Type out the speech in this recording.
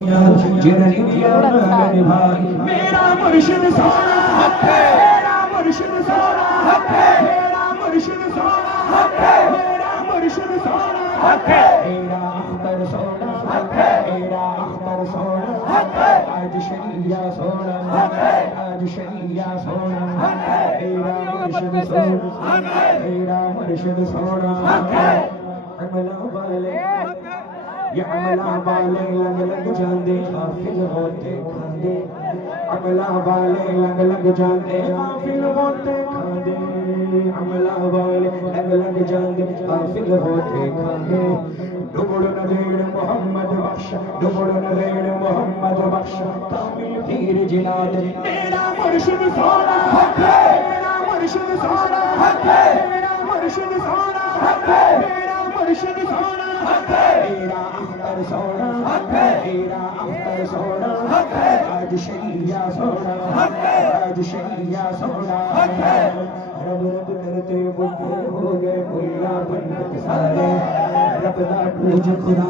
میرا مرشد سونا میرا مرشد سونا میرا مرشد سونا میرا مرشد سونا میرا اختر سونا میرا اختر سونا آج شریعہ سونا آج شریعہ سونا میرا مرشد سونا میرا مرشد سونا عملہ والے عملہ والے لگ لگ جاندے غافل ہوتے کھاندے عملہ والے لگ لگ جاندے غافل ہوتے کھاندے عملہ والے لگ لگ جاندے غافل ہوتے کھاندے ڈبڑ نہ دین محمد بخش ڈبڑ نہ دین محمد بخش کامل پیر جناد میرا مرشد سونا میرا مرشد سونا میرا مرشد سونا میرا مرشد سونا میرا اختر سونا میرا اختر سونا آج شریعہ سونا آج شریعہ سونا رب رب کرتے بڑھے ہو گئے ملا بندت سارے رب دا پوج خدا